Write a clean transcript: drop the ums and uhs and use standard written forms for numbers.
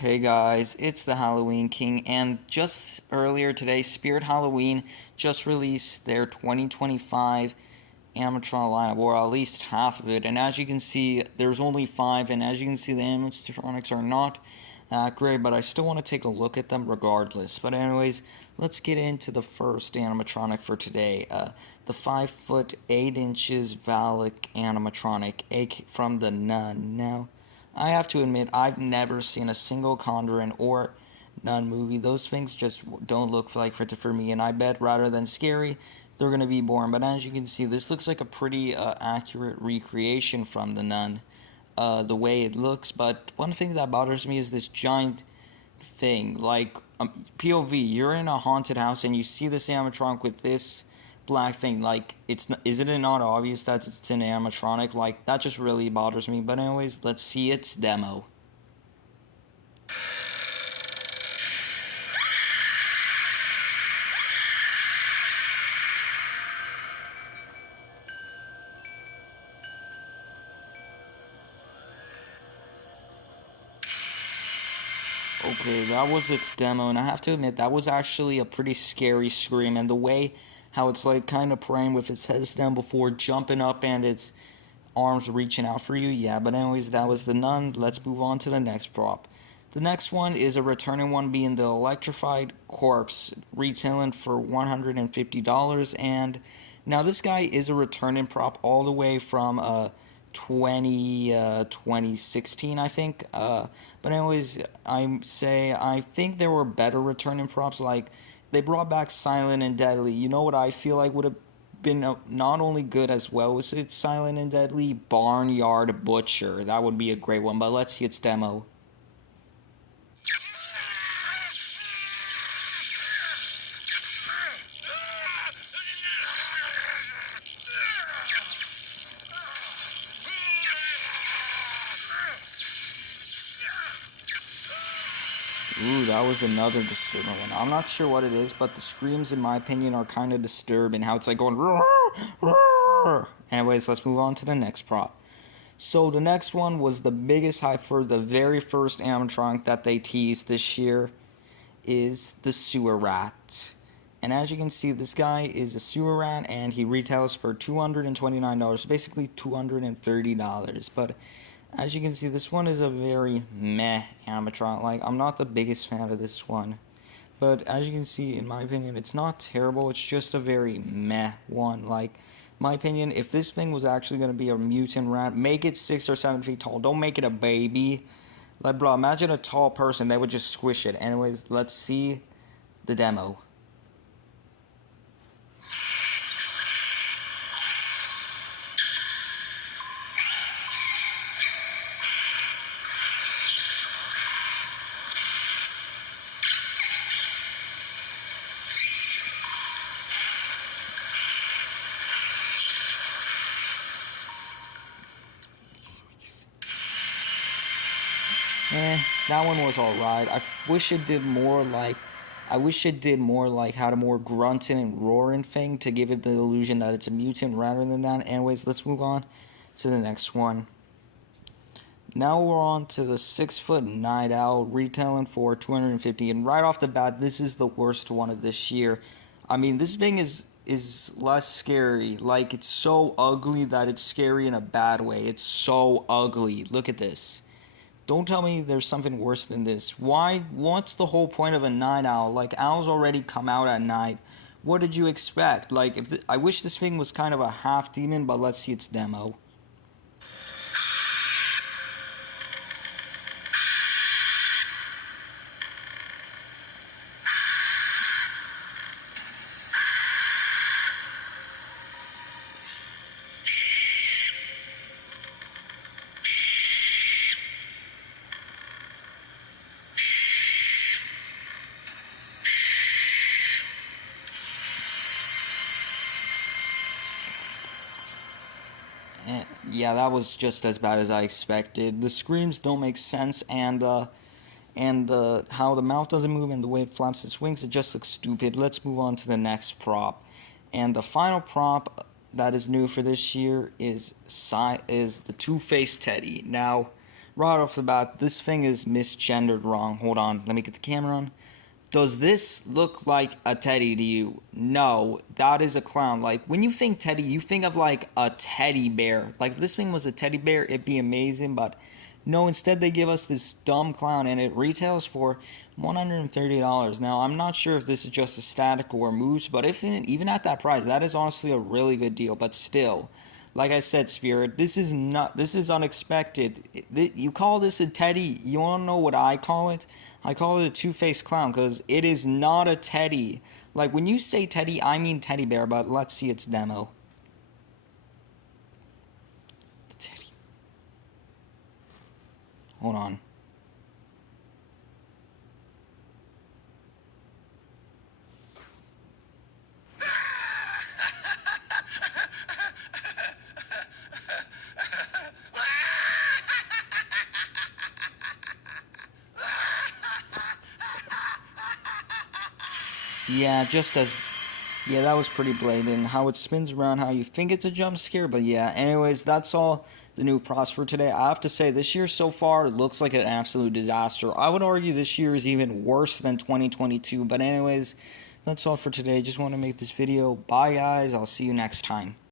Hey guys, it's the Halloween King, and just earlier today, Spirit Halloween just released their 2025 animatronic lineup, or at least half of it. And as you can see, there's only five, and as you can see, the animatronics are not that great, but I still want to take a look at them regardless. But anyways, let's get into the first animatronic for today. The 5 foot 8 inches Valak animatronic, from the Nun. Now, I have to admit, I've never seen a single Conjuring or Nun movie. Those things just don't look like fit for me, and I bet rather than scary, they're gonna be boring. But as you can see, this looks like a pretty accurate recreation from the Nun, the way it looks. But one thing that bothers me is this giant thing. Like POV, you're in a haunted house and you see this animatronic with this black thing. Like, isn't it not obvious that it's an animatronic? Like, that just really bothers me. But anyways, let's see its demo. Okay, that was its demo, and I have to admit that was actually a pretty scary scream, and the way how it's like kind of praying with its head down before jumping up and its arms reaching out for you. Yeah, but anyways, that was the Nun. Let's move on to the next prop. The next one is a returning one, being the electrified corpse, retailing for $150. And now this guy is a returning prop all the way from 2016, I think. But anyways, I think there were better returning props. Like, they brought back Silent and Deadly. You know what I feel like would have been not only good as well as it's Silent and Deadly? Barnyard Butcher. That would be a great one. But let's see its demo. Ooh, that was another disturbing one. I'm not sure what it is, but the screams, in my opinion, are kind of disturbing. How it's like going roar, roar. Anyways, let's move on to the next prop. So the next one was the biggest hype for the very first animatronic that they teased this year, is the sewer rat. And as you can see, this guy is a sewer rat, and he retails for $229, basically $230. But as you can see, this one is a very meh animatronic. Like, I'm not the biggest fan of this one. But as you can see, in my opinion, it's not terrible. It's just a very meh one. Like, my opinion, if this thing was actually going to be a mutant rat, make it 6 or 7 feet tall. Don't make it a baby. Like, bro, imagine a tall person. They would just squish it. Anyways, let's see the demo. That one was alright. I wish it did more like had a more grunting and roaring thing to give it the illusion that it's a mutant rather than that. Anyways, let's move on to the next one. Now we're on to the 6 foot night owl, retailing for $250. And right off the bat, this is the worst one of this year. I mean, this thing is less scary. Like, it's so ugly that it's scary in a bad way. It's so ugly. Look at this. Don't tell me there's something worse than this. What's the whole point of a night owl? Like, owls already come out at night. What did you expect? Like, I wish this thing was kind of a half demon, but let's see its demo. Yeah, that was just as bad as I expected. The screams don't make sense, and how the mouth doesn't move and the way it flaps its wings, it just looks stupid. Let's move on to the next prop. And the final prop that is new for this year is the Two-Faced Teddy. Now, right off the bat, this thing is misgendered wrong. Hold on, let me get the camera on. Does this look like a teddy to you? No, that is a clown. Like, when you think teddy, you think of like a teddy bear. Like, if this thing was a teddy bear, it'd be amazing, but no, instead they give us this dumb clown, and it retails for $130. Now, I'm not sure if this is just a static or moves, but if even at that price, that is honestly a really good deal. But still, like I said, Spirit, this is unexpected. You call this a teddy? You wanna know what I call it? I call it a two-faced clown because it is not a teddy. Like, when you say teddy, I mean teddy bear, but let's see its demo. The teddy. Hold on. Yeah, just as yeah, that was pretty blatant. How it spins around, how you think it's a jump scare, but yeah. Anyways, that's all the new props for today. I have to say, this year so far looks like an absolute disaster. I would argue this year is even worse than 2022. But anyways, that's all for today. Just want to make this video. Bye, guys. I'll see you next time.